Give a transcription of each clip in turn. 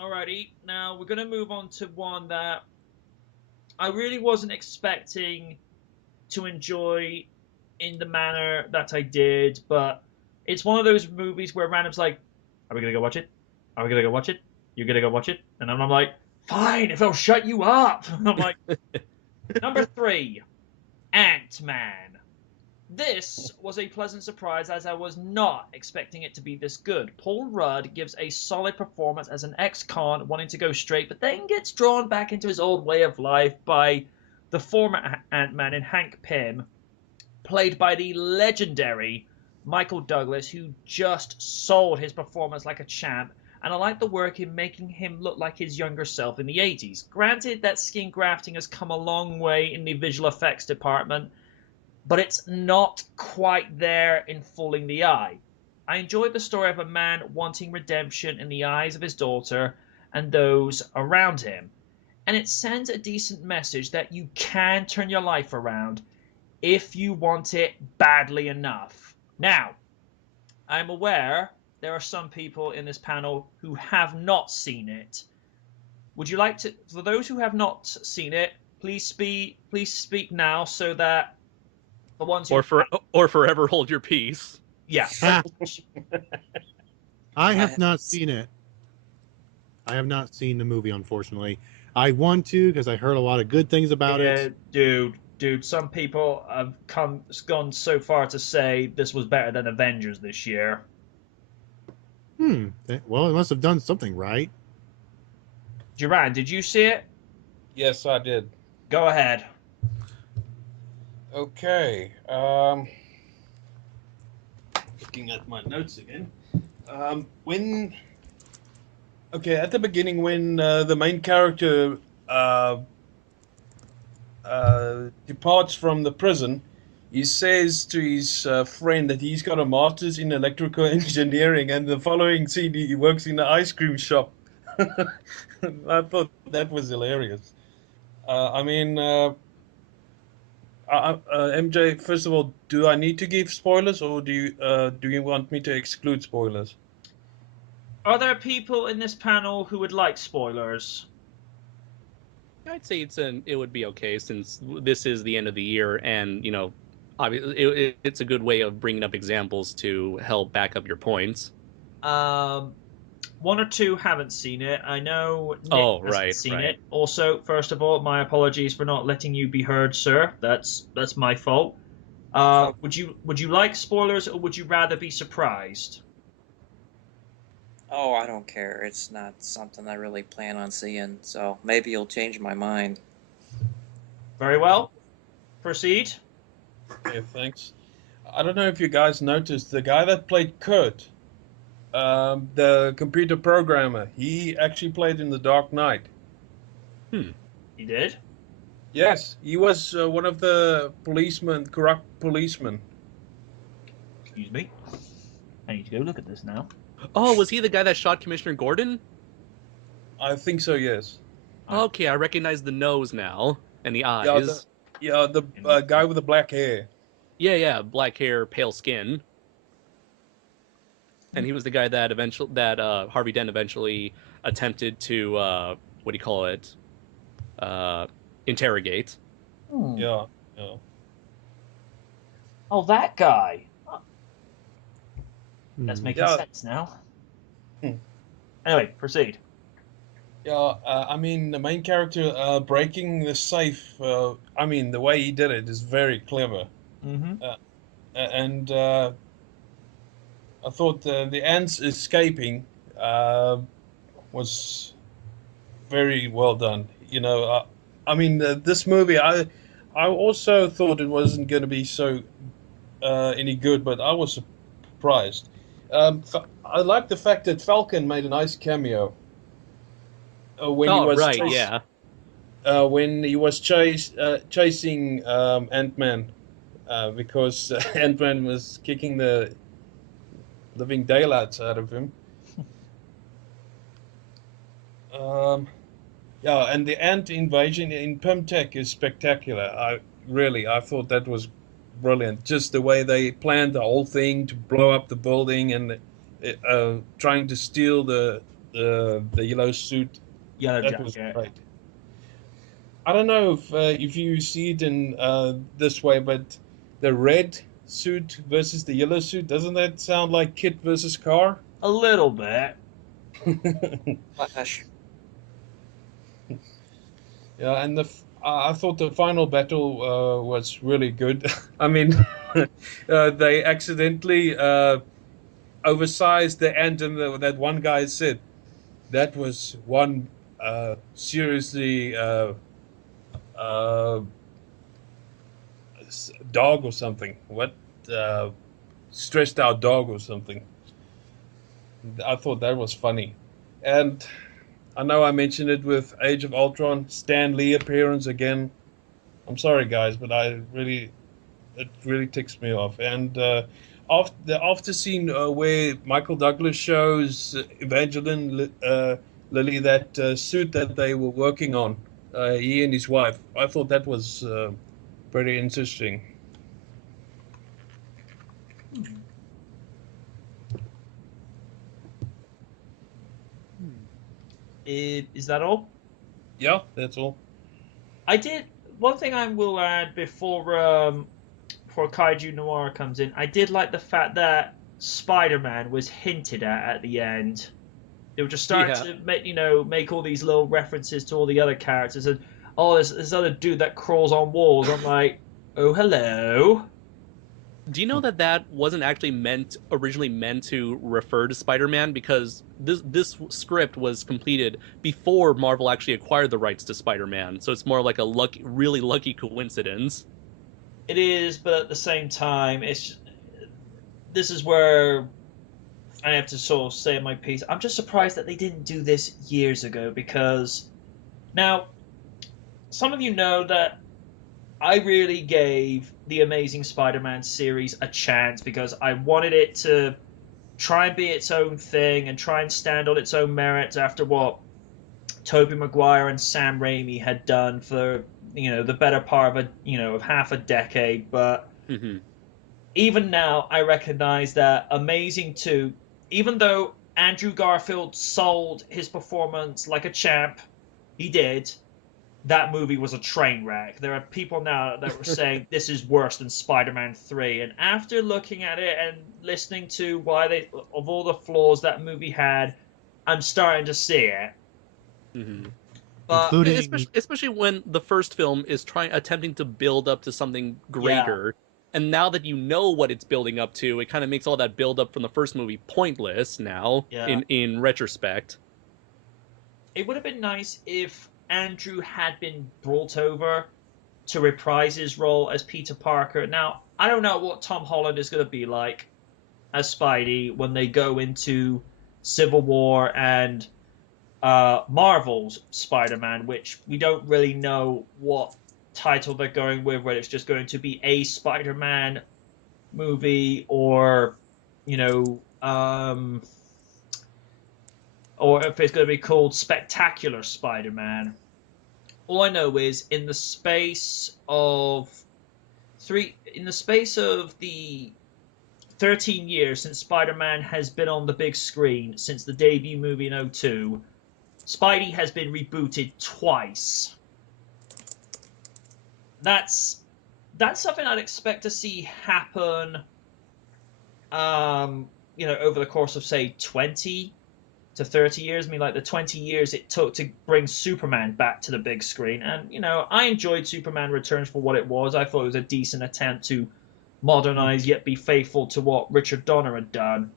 Alrighty, now we're gonna move on to one that I really wasn't expecting to enjoy in the manner that I did, but it's one of those movies where random's like, "Are we gonna go watch it? Are we gonna go watch it? You're gonna go watch it?" And I'm like, "Fine, if I'll shut you up." I'm like, number three, Ant Man. This was a pleasant surprise as I was not expecting it to be this good. Paul Rudd gives a solid performance as an ex-con wanting to go straight, but then gets drawn back into his old way of life by the former Ant-Man in Hank Pym, played by the legendary Michael Douglas, who just sold his performance like a champ. And I like the work in making him look like his younger self in the 80s. Granted that skin grafting has come a long way in the visual effects department, but it's not quite there in fooling the eye. I enjoyed the story of a man wanting redemption in the eyes of his daughter and those around him. And it sends a decent message that you can turn your life around if you want it badly enough. Now, I'm aware there are some people in this panel who have not seen it. Would you like to, for those who have not seen it, please speak now so that the ones who Or for or forever hold your peace. yeah. I have not seen it. I have not seen the movie, unfortunately. I want to because I heard a lot of good things about it. Dude, some people have gone so far to say this was better than Avengers this year. Well, it must have done something right. Duran, did you see it? Yes, I did. Go ahead. Okay. Looking at my notes again. At the beginning, when the main character departs from the prison, he says to his friend that he's got a master's in electrical engineering, and the following scene, he works in an ice cream shop. I thought that was hilarious. MJ, first of all, do I need to give spoilers, or do you want me to exclude spoilers? Are there people in this panel who would like spoilers? I'd say it would be okay since this is the end of the year, and obviously it's a good way of bringing up examples to help back up your points. One or two haven't seen it. I know Nick hasn't seen it. Also, first of all, my apologies for not letting you be heard, sir. That's my fault. Would you like spoilers, or would you rather be surprised? Oh, I don't care. It's not something I really plan on seeing, so maybe you'll change my mind. Very well. Proceed. Okay, thanks. I don't know if you guys noticed, the guy that played Kurt, the computer programmer, he actually played in The Dark Knight. He did? Yes, he was one of the corrupt policemen. Excuse me. I need to go look at this now. Oh, was he the guy that shot Commissioner Gordon? I think so, yes. Okay, I recognize the nose now and the eyes. The guy with the black hair. Yeah, black hair, pale skin. And he was the guy that Harvey Dent eventually attempted to what do you call it? Interrogate. Yeah. Oh, that guy. That's making sense now. Anyway, proceed. Yeah, the main character breaking the safe. The way he did it is very clever. Mm-hmm. And I thought the ants escaping was very well done. This movie, I also thought it wasn't going to be so any good, but I was surprised. I like the fact that Falcon made a nice cameo. When he was chasing Ant-Man, because Ant-Man was kicking the living daylights out of him. And the ant invasion in Pymtech is spectacular. I thought that was brilliant. Just the way they planned the whole thing to blow up the building and trying to steal the the yellow suit. Yellow That was Jacket. great. I don't know if you see it in this way, but the red suit versus the yellow suit, doesn't that sound like Kit versus Car? A little bit. Flash. Yeah, and I thought the final battle was really good. I mean, they accidentally oversized the end, and that one guy said that was one seriously uh, dog or something. What stressed out dog or something. I thought that was funny, and I know I mentioned it with Age of Ultron, Stan Lee appearance again. I'm sorry, guys, but it really ticks me off. And after scene where Michael Douglas shows Evangeline Lilly that suit that they were working on, he and his wife, I thought that was pretty interesting. Is that all? Yeah, that's all. I did one thing I will add before Kaiju Noir comes in. I did like the fact that Spider-Man was hinted at the end. They were just starting Yeah. to make all these little references to all the other characters, and there's this other dude that crawls on walls. I'm like, oh hello. Do you know that that wasn't actually originally meant to refer to Spider-Man, because this script was completed before Marvel actually acquired the rights to Spider-Man, so it's more like a really lucky coincidence. It is, but at the same time, this is where I have to sort of say my piece. I'm just surprised that they didn't do this years ago, because now some of you know that I really gave the Amazing Spider-Man series a chance because I wanted it to try and be its own thing and try and stand on its own merits after what Tobey Maguire and Sam Raimi had done for the better part of half a decade. But Mm-hmm. even now, I recognize that Amazing 2, even though Andrew Garfield sold his performance like a champ, he did. That movie was a train wreck. There are people now that were saying this is worse than Spider-Man 3. And after looking at it and listening to of all the flaws that movie had, I'm starting to see it. Mm-hmm. But Including Especially when the first film is attempting to build up to something greater, and now that you know what it's building up to, it kind of makes all that build up from the first movie pointless now. Yeah. In retrospect. it would have been nice if Andrew had been brought over to reprise his role as Peter Parker. Now, I don't know what Tom Holland is going to be like as Spidey when they go into Civil War and Marvel's Spider-Man, which we don't really know what title they're going with, whether it's just going to be a Spider-Man movie or, or if it's going to be called Spectacular Spider-Man. All I know is in the space of the 13 years since Spider-Man has been on the big screen since the debut movie in 2002, Spidey has been rebooted twice. That's something I'd expect to see happen over the course of say 20 to 30 years. I mean, like the 20 years it took to bring Superman back to the big screen. And, I enjoyed Superman Returns for what it was. I thought it was a decent attempt to modernize yet be faithful to what Richard Donner had done.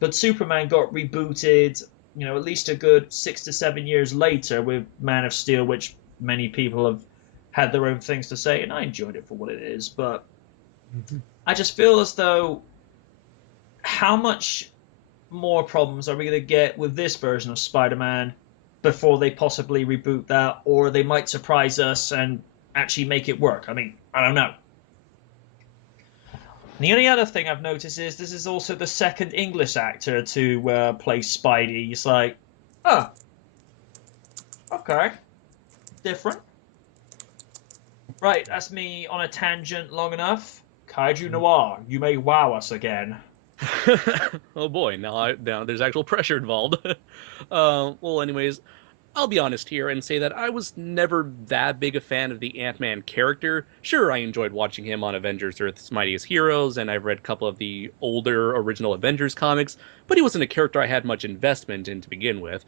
But Superman got rebooted, at least a good 6 to 7 years later with Man of Steel, which many people have had their own things to say, and I enjoyed it for what it is. But I just feel as though how much more problems are we going to get with this version of Spider-Man before they possibly reboot that, or they might surprise us and actually make it work? I mean, I don't know. And the only other thing I've noticed is this is also the second English actor to play Spidey. It's like, oh, okay, different. Right, that's me on a tangent long enough. Kaiju Noir, you may wow us again. Oh boy, now there's actual pressure involved. Well, anyways, I'll be honest here and say that I was never that big a fan of the Ant-Man character. Sure, I enjoyed watching him on Avengers Earth's Mightiest Heroes, and I've read a couple of the older original Avengers comics, but he wasn't a character I had much investment in to begin with.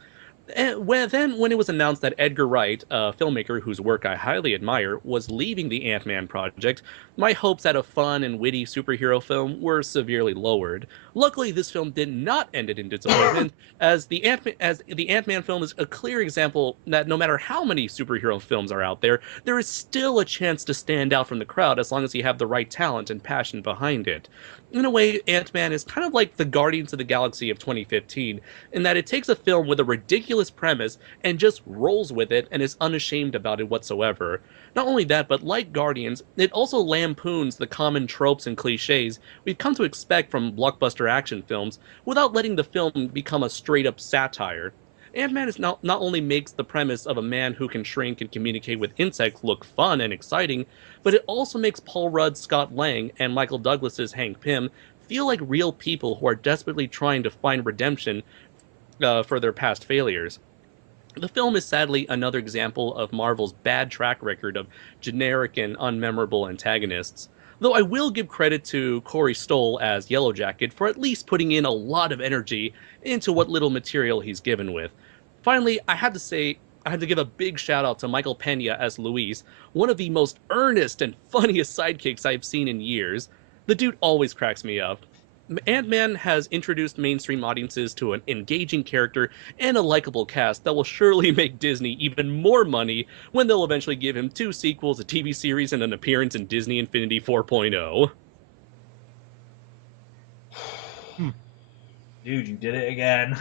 And when it was announced that Edgar Wright, a filmmaker whose work I highly admire, was leaving the Ant-Man project, my hopes at a fun and witty superhero film were severely lowered. Luckily, this film did not end it in disappointment, as the Ant-Man film is a clear example that no matter how many superhero films are out there, there is still a chance to stand out from the crowd as long as you have the right talent and passion behind it. In a way, Ant-Man is kind of like the Guardians of the Galaxy of 2015, in that it takes a film with a ridiculous premise and just rolls with it and is unashamed about it whatsoever. Not only that, but like Guardians, it also lampoons the common tropes and cliches we've come to expect from blockbuster action films without letting the film become a straight up satire. Ant-Man is not only makes the premise of a man who can shrink and communicate with insects look fun and exciting, but it also makes Paul Rudd's Scott Lang and Michael Douglas's Hank Pym feel like real people who are desperately trying to find redemption for their past failures. The film is sadly another example of Marvel's bad track record of generic and unmemorable antagonists. Though I will give credit to Corey Stoll as Yellowjacket for at least putting in a lot of energy into what little material he's given with. Finally, I had to give a big shout out to Michael Pena as Luis, one of the most earnest and funniest sidekicks I've seen in years. The dude always cracks me up. Ant-Man has introduced mainstream audiences to an engaging character and a likable cast that will surely make Disney even more money when they'll eventually give him 2 sequels, a TV series, and an appearance in Disney Infinity 4.0. Dude, you did it again.